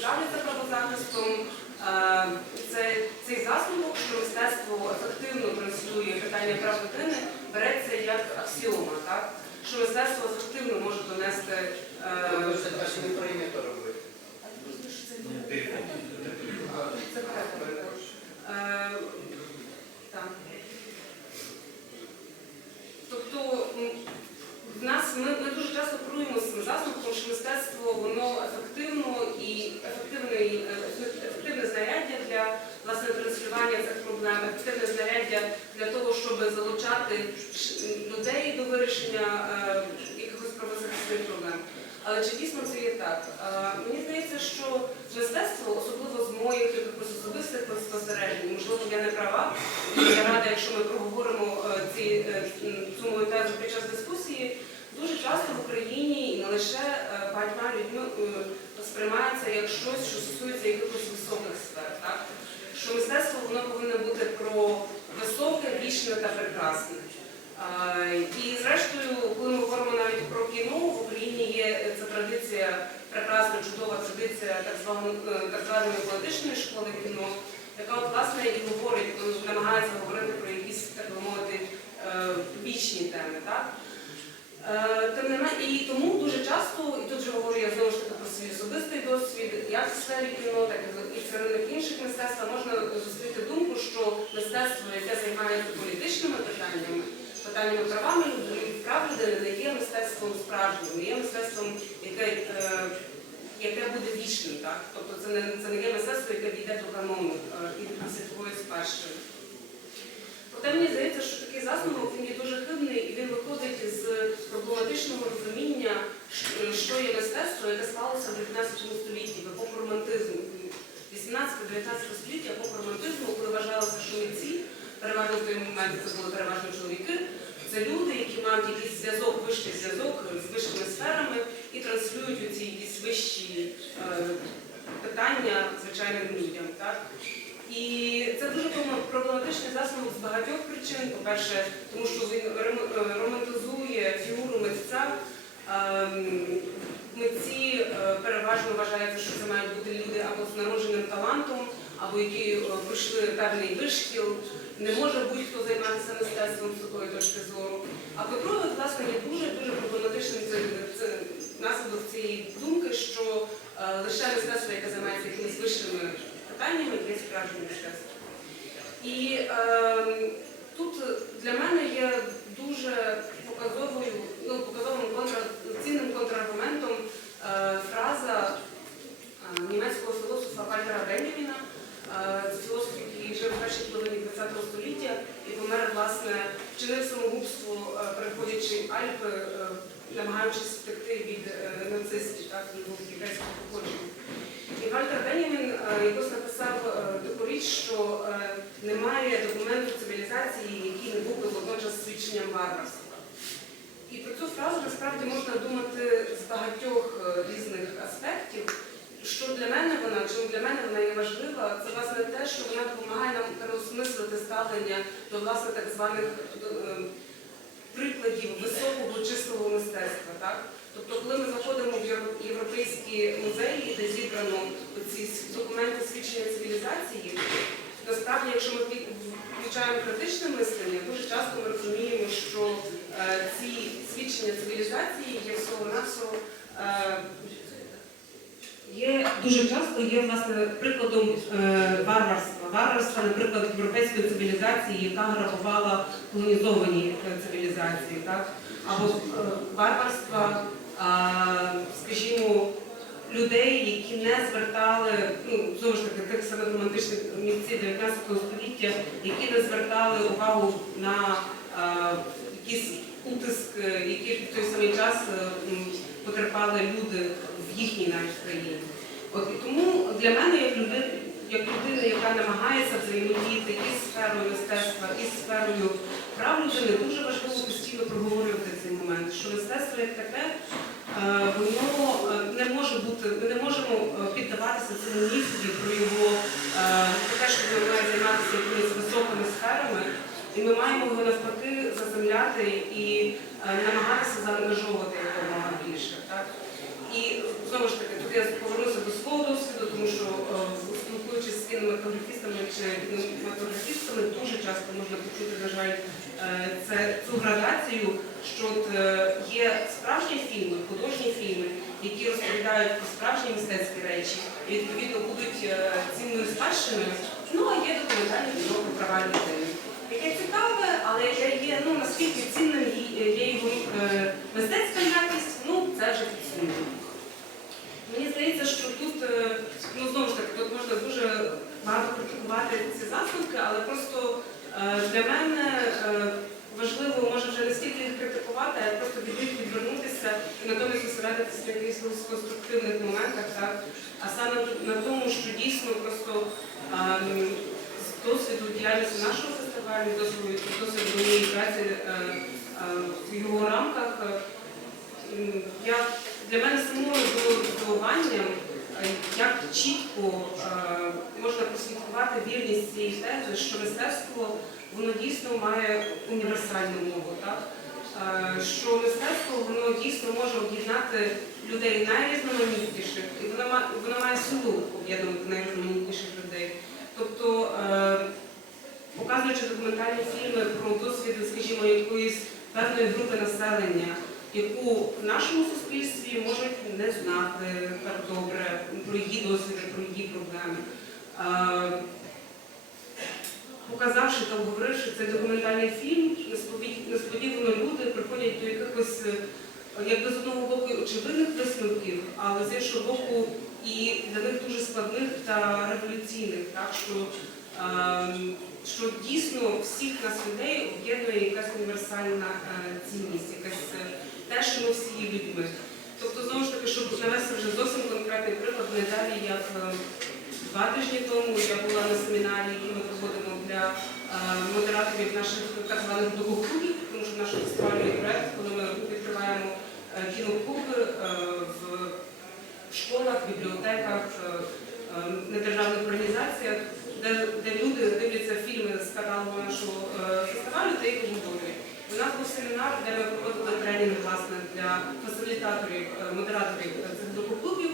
цікавляться правозахистом. Е, Це цей заслідок, що мистецтво ефективно транслює питання прав людини, береться як аксіома, так? Що мистецтво ефективно може донести. це не прийнято робити. Тобто в нас ми, дуже часто цим засобом, що мистецтво воно ефективно і ефективний, е, ефективне знаряддя для власне транслювання цих проблем, ефективне знаряддя для того, щоб залучати людей до вирішення е, якихось правозахисних проблем. Але чи дійсно це є так? Мені здається, що мистецтво, особливо з моїх якихось особистих спостережень, можливо, я не права, я рада, якщо ми проговоримо е, ці, цю мою тезу під час дискусії, дуже часто в Україні і не лише багатьма людьми е, сприймається як щось, що стосується якихось високих сфер. Так? Що мистецтво воно повинно бути про високе, вічне та прекрасне. Е, І зрештою, коли ми говоримо навіть про кіно, в Україні є ця традиція, прекрасна, чудова традиція так званої, так званої поетичної школи кіно, яка от, власне і говорить, е, намагається говорити про якісь, так би мовити, е, вічні теми. Так? Е, Тим не менше, і тому часто, і тут же говорю я знову ж таки про свій особистий досвід, як в сфері кіно, так і в серед інших мистецтв, можна зустріти думку, що мистецтво, яке займається політичними питаннями, питаннями правами прав людини, не є мистецтвом справжнім, не є мистецтвом, яке, е, яке буде вічним. Так? Тобто це не, це не є мистецтво, яке війде до канону е, і до світової. Проте мені здається, що такий засновок він є дуже хибний і він виходить з проблематичного розуміння, щ- що є мистецтво, яке склалося в 19 столітті, в епоху романтизму. 18-19 століття епоху романтизму, коли вважалося, що митці, переважно в той момент це були переважно чоловіки, це люди, які мають якийсь зв'язок, вищий зв'язок з вищими сферами і транслюють оці якісь вищі е, питання звичайним людям. Так? І це дуже проблематичний засновок з багатьох причин. По-перше, тому що він е, романтизує фігуру митця. Ем, Митці е, переважно вважається, що це мають бути люди або з народженим талантом, або які е, пройшли певний вишкіл. Не може будь-хто займатися мистецтвом з такої точки зору. А по-друге, власне, є дуже дуже проблематичним це, це наслідок цієї думки, що е, лише мистецтво, яке займається якимись вищими питаннями, є справжнє мистецтво. І е, тут для мене є дуже показовою, ну, показовим контра, цінним контраргументом е, фраза е, німецького філософа Вальтера Бенjamіна, е, це філософ, який жив в першій половині ХХ століття і помер, власне, вчинив самогубство, е, переходячи Альпи, е, намагаючись втекти від е, нацистів, так, він був єврейського походження. І Вальтер Бенjамін е, якось написав е, таку річ, що е, документу цивілізації, який не був би водночас свідченням варварства. І про цю фразу насправді можна думати з багатьох е, різних аспектів. Що для мене вона, чому для мене вона є важлива, це власне те, що вона допомагає нам переосмислити ставлення до власне так званих е, прикладів високого чистого мистецтва. Так? Тобто, коли ми заходимо в євро- європейські музеї, де зібрано ці документи свідчення цивілізації, насправді, якщо ми включаємо критичне мислення, дуже часто ми розуміємо, що е, ці свідчення цивілізації є всього-навсього. Е, Є дуже часто є власне прикладом е, варварства. Варварства, наприклад, європейської цивілізації, яка грабувала колонізовані е, цивілізації, так? або е, варварства, а, скажімо, людей, які не звертали, ну знову ж таки, тих самих романтичних місців 19 століття, які не звертали увагу на е, якийсь утиск, е, який в той самий час е, потерпали люди в їхній навіть країні. От і тому для мене, як людина, як людина, яка намагається взаємодіяти із сферою мистецтва, і з сферою прав людини, дуже важливо постійно проговорювати цей момент, що мистецтво як таке, Е, воно е, не може бути, ми не можемо е, піддаватися цим місці про його про те, що він має займатися якимись високими сферами, і ми маємо його навпаки заземляти і намагатися занемежовувати якомога більше. Так? І знову ж таки, тут я повернуся до свого досвіду, тому що спілкуючись з кінематографістами чи кінематографістами, дуже часто можна почути, на жаль це цю градацію, що е, є справжні фільми, художні фільми, які розповідають про справжні мистецькі речі і відповідно будуть е, цінною спадщиною. Ну а є документальне кіно про права людини, яке цікаве, але є ну наскільки цінним є його е, мистецька якість, ну це вже підсумку. Мені здається, що тут, е, ну знову ж таки, тут можна дуже багато критикувати ці засновки, але просто е, для мене е, важливо, може вже не стільки їх критикувати, а просто від них відвернутися і натомість зосередитися на якихось конструктивних моментах, так? а саме на тому, що дійсно просто ем, з досвіду діяльності нашого фестивалю, досвіду, досвіду моєї праці е, е, в його рамках. е, Я для мене самою було здивуванням, е, як чітко е, можна прослідкувати вірність цієї тези, що мистецтво воно дійсно має універсальну мову, так? Е, що мистецтво воно дійсно може об'єднати людей найрізноманітніших, і воно має, силу об'єднувати найрізноманітніших людей. Тобто, е, показуючи документальні фільми про досвід, скажімо, якоїсь певної групи населення, яку в нашому суспільстві можуть не знати так добре про її досвіди, про її проблеми. Показавши та обговоривши цей документальний фільм, несподів- несподівано люди приходять до якихось, якби з одного боку очевидних висновків, але з іншого боку і для них дуже складних та революційних, так що, що дійсно всіх нас людей об'єднує якась універсальна е, цінність, якась те, що ми всі є людьми. Тобто, знову ж таки, щоб навести вже зовсім конкретний приклад, не далі як е, два тижні тому я була на семінарі, який ми проводимо для е, модераторів наших так званих договорів, тому що наш фестивальний проект, коли ми відкриваємо е, кіноклуби в школах, бібліотеках, недержавних організаціях, де, де люди дивляться фільми з каталогу нашого фестивалю та їх обговорюють. У нас був семінар, де ми проводили тренінг власне для фасилітаторів, е, модераторів цих договорів.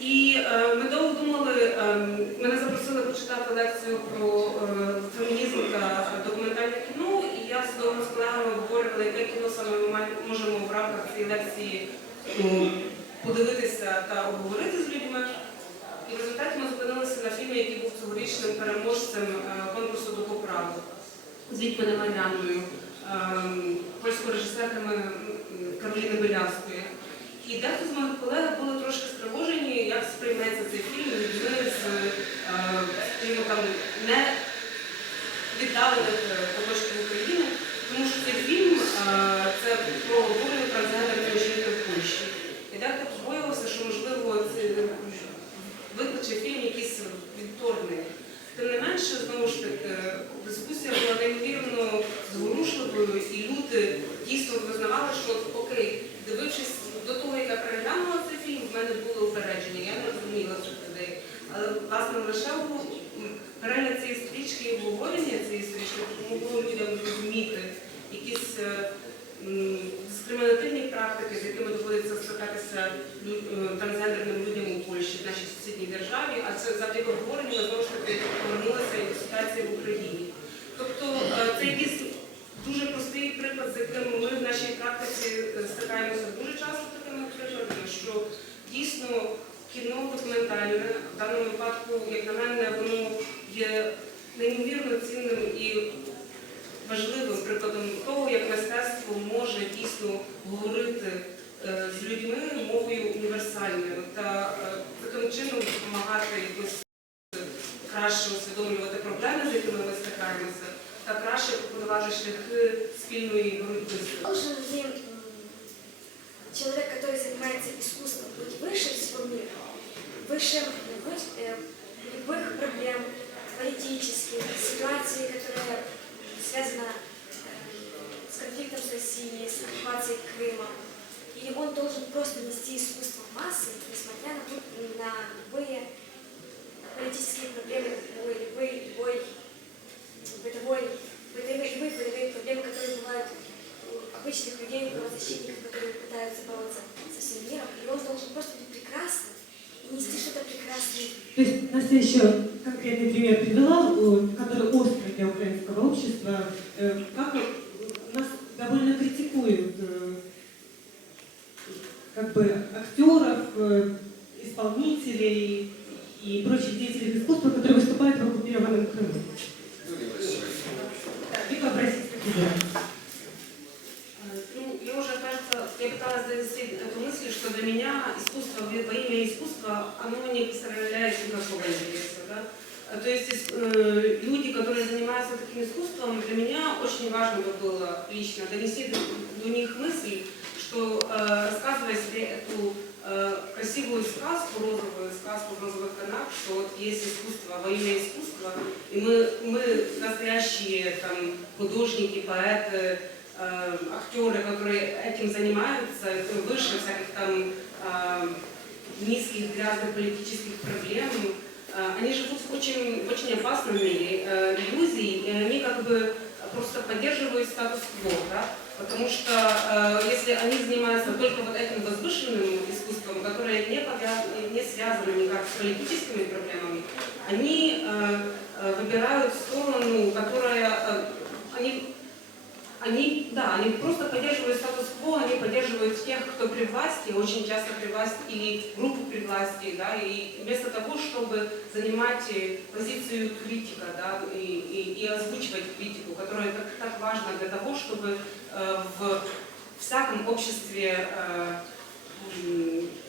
І е, ми довго думали, е, мене запросили почитати лекцію про е, фемінізм та документальне кіно, і я з довго з колегами обговорювала, яке кіно саме ми можемо в рамках цієї лекції подивитися та обговорити з людьми. І в результаті ми зупинилися на фільмі, який був цьогорічним переможцем е, конкурсу до поправу з Мар'яною, ем, польською режисерками Кароліни Белянської. І дехто з моїх колег були трошки стривожені, як сприйметься цей фільм людьми з е, скажімо, там, не віддалених е, куточків України, тому що цей фільм е, це про долю трансгендерної жінки в Польщі. І дехто побоювався, що можливо це викличе фільм якийсь відторгнений. Тим не менше, знову ж таки, дискусія була неймовірно зворушливою, і люди дійсно визнавали, що окей, дивившись до того, як я переглянула цей фільм, в мене було упередження, я не розуміла цих людей. Але власне лише у м, перегляд цієї стрічки і обговорення цієї стрічки допомогло людям зрозуміти якісь е, дискримінативні практики, з якими доводиться стикатися лю- е, трансгендерним людям у Польщі, в нашій сусідній державі, а це завдяки обговоренню ми знову ж таки повернулися і до ситуації в Україні. Тобто е, це якийсь дуже простий приклад, з яким ми в нашій практиці стикаємося дуже часто такими прикладами, що дійсно кіно документальне, в даному випадку, як на мене, воно є неймовірно цінним і важливим прикладом того, як мистецтво може дійсно говорити е, з людьми мовою універсальною та е, таким чином допомагати якось е, краще усвідомлювати проблеми, з якими ми стикаємося, та краще пропонувати шляхи спільної боротьби з цим. Должен ли м, человек, который занимается искусством, быть выше всего мира, выше быть, э, любых проблем политических, ситуации, которая люди, которые занимаются таким искусством, для меня очень важно бы было лично донести до, них мысль, что э, рассказывая себе эту э, красивую сказку, розовую сказку в розовых тонах, что вот есть искусство во имя искусства, и мы, мы настоящие там, художники, поэты, э, актеры, которые этим занимаются, выше всяких там э, низких, грязных политических проблем, э, они живут в очень, в очень опасном мире э, иллюзий, и они как бы просто поддерживают статус-кво, да? потому что э, если они занимаются только вот этим возвышенным искусством, которое не, не связано никак с политическими проблемами, они э, э, выбирают сторону, которая э, они они, да, они просто поддерживают статус-кво, они поддерживают тех, кто при власти, очень часто при власти, или группу при власти, да, и вместо того, чтобы занимать э, позицию критика, да, и, и, и озвучивать критику, которая так, так важна для того, чтобы э, в всяком обществе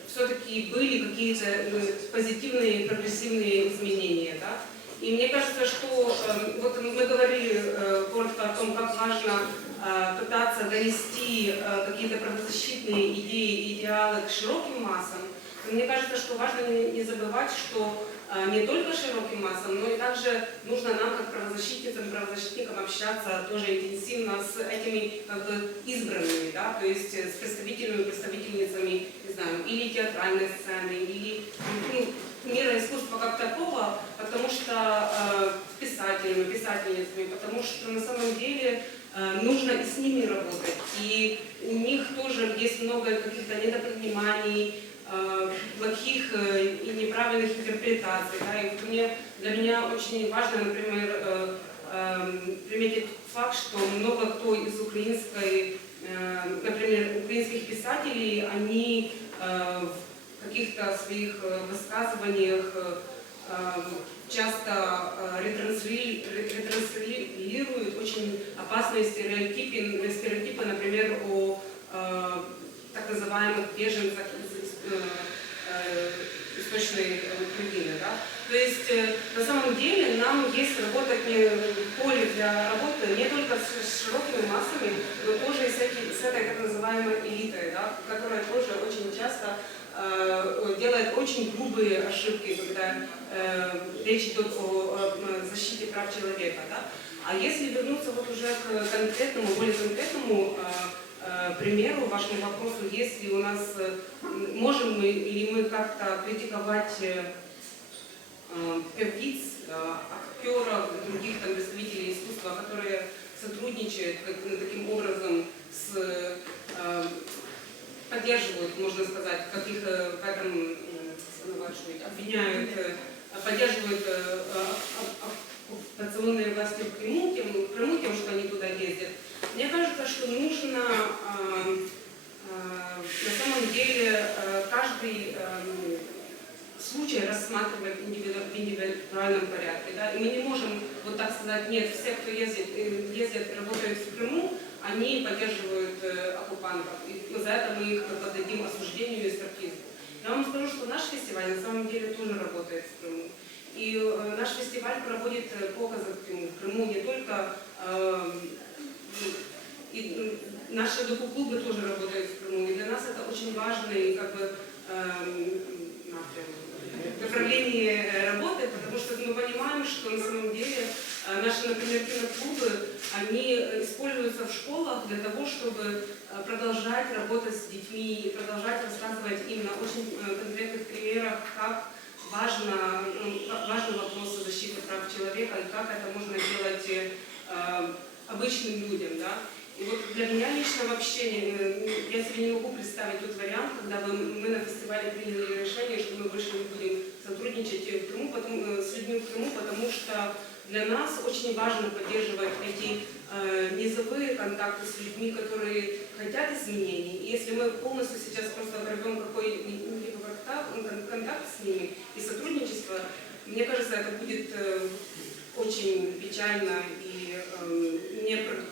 все-таки были какие-то э, позитивные, прогрессивные изменения, да. И мне кажется, что э, вот мы говорили э, коротко о том, как важно э, пытаться донести э, какие-то правозащитные идеи идеалы к широким массам. Мне кажется, что важно не, забывать, что э, не только широким массам, но и также нужно нам, как правозащитницам, правозащитникам, общаться тоже интенсивно с этими как бы избранными, да, то есть с представителями, представительницами, не знаю, или театральной сцены, или ну, мира искусства как такого, потому что э, писателями, писательницами, потому что на самом деле э, нужно и с ними работать. И у них тоже есть много каких-то недопониманий, плохих э, и неправильных интерпретаций. Да? И мне, для меня очень важно, например, э, э, приметить факт, что много кто из украинской, э, например, украинских писателей, они э, в каких-то своих э, высказываниях э, э, часто э, ретрансли- ре- ретранслируют очень опасные стереотипы, э, стереотипы например, о э, так называемых беженцах э, э, источной Украины. Да? То есть э, на самом деле нам есть работать не поле для работы не только с, широкими массами, но тоже и с, эти- с этой так называемой элитой, да? которая тоже очень часто э, делает очень грубые ошибки, когда э, речь идет о, э, защите прав человека. Да? А если вернуться вот уже к конкретному, более конкретному э, э, примеру, вашему вопросу, если у нас, э, можем мы или мы как-то критиковать э, э, певиц, э, актеров, других там, представителей искусства, которые сотрудничают э, таким образом с э, поддерживают, можно сказать, как их э, в этом обвиняют, э, поддерживают э, э, оккупационные власти в Крыму, тем, в Крыму тем, что они туда ездят. Мне кажется, что нужно э, э, на самом деле э, каждый э, случай рассматривать в индивидуальном порядке. Да? И мы не можем вот так сказать, нет, все, кто ездит, ездят и работают в Крыму, они поддерживают оккупантов. И за это мы их поддадим осуждению и эскапизму. Я вам скажу, что наш фестиваль на самом деле тоже работает в Крыму. И наш фестиваль проводит показы в Крыму. В Крыму не только и наши духу-клубы тоже работают в Крыму. И для нас это очень важный как бы, эм, направление э, работы, потому что мы понимаем, что на самом деле э, наши, например, киноклубы, они используются в школах для того, чтобы э, продолжать работать с детьми и продолжать рассказывать им на очень конкретных примерах, как важно, ну, ва- важны вопросы защиты прав человека и как это можно делать обычным людям. Да? И вот для меня лично вообще, не- я себе не могу представить тот вариант, когда бы мы на фестивале приняли решение, что мы больше не будем сотрудничать в Крыму, потому, э, с людьми в Крыму, потому что для нас очень важно поддерживать эти э, низовые контакты с людьми, которые хотят изменений. И если мы полностью сейчас просто оборвем какой-либо контакт, кон- контакт с ними и сотрудничество, мне кажется, это будет э, очень печально и э, непро-